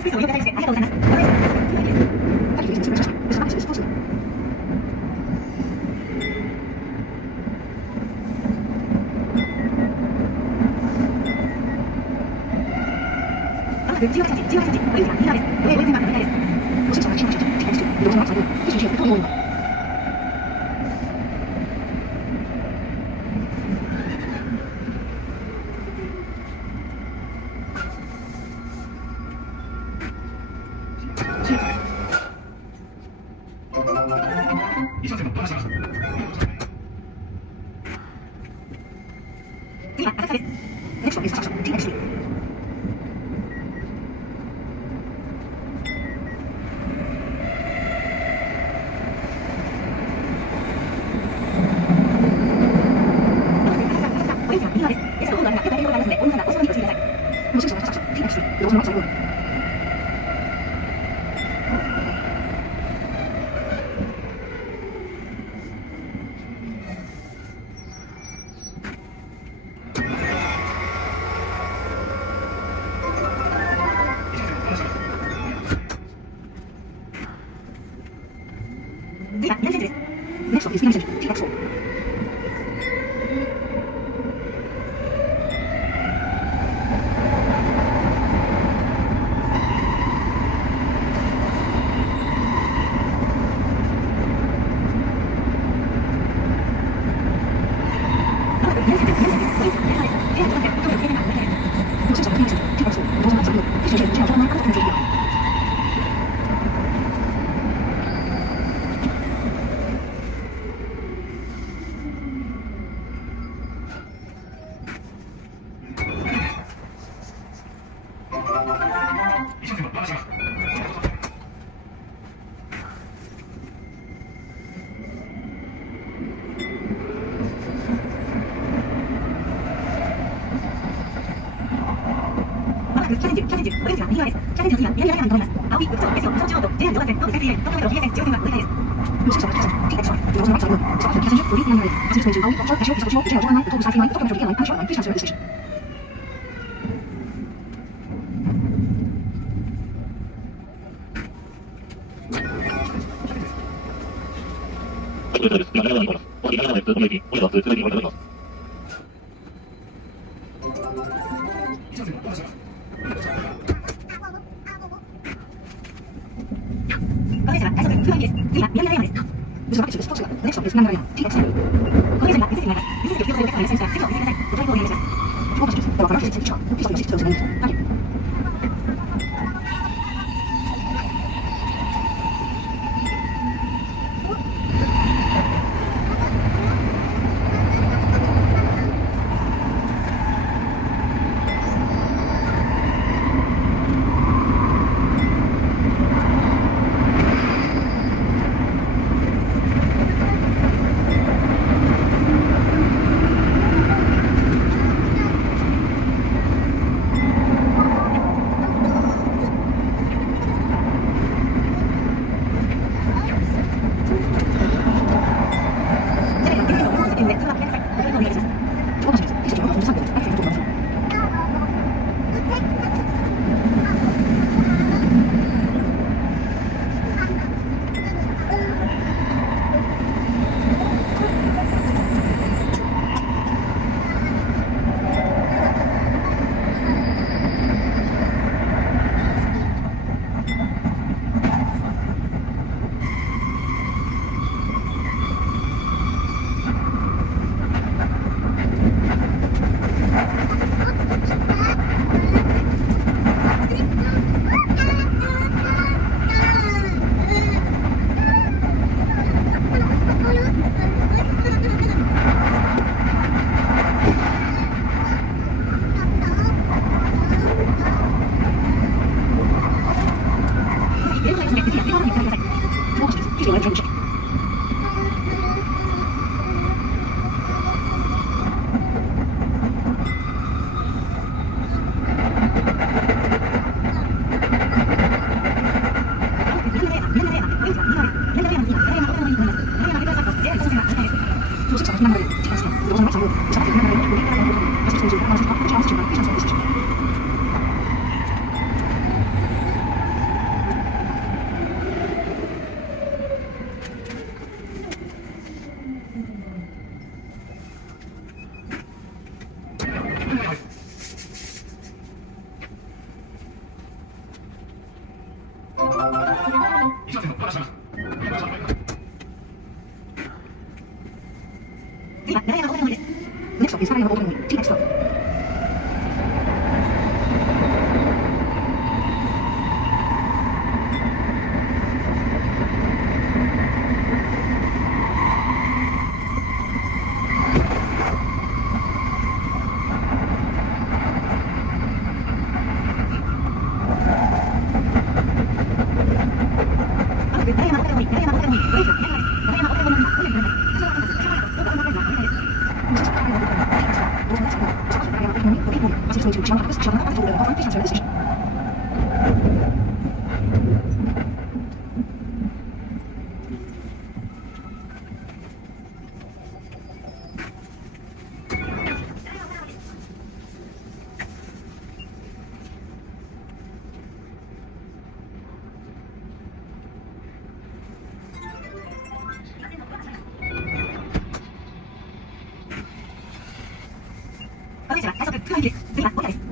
スペースを利用くださいましてありがとうございます。ご来場次は浅草です。Next stop is Asakusa. Take next street. 次は南千住です。Next stop is 南千住。Take next floor. 北千住、北千住、お出口は右側です。北千住の次は南側に停まります。青い服装、別の、総中央と JR 常磐線、東武スカイツリーライン、東京メトロ東西線、中央線は上側です。ご電車は快速通話です。次は南長山です。後ろバックです。こちら、ネクストです。南長山。T が下。ご電車は右折になります。右折で必要とされるお客様いらっしゃいましたら、席をお譲りください。ご対応お願いします。福岡市です。では、から左折車。T が右折です。はい。次は長山大寺の森です。The next stop is 長山大寺の森。T next stop. 次は快速通販です。次は大谷です。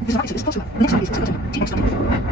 This is rapid is possible. The next stop is Moya. TX15. 「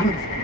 残念です。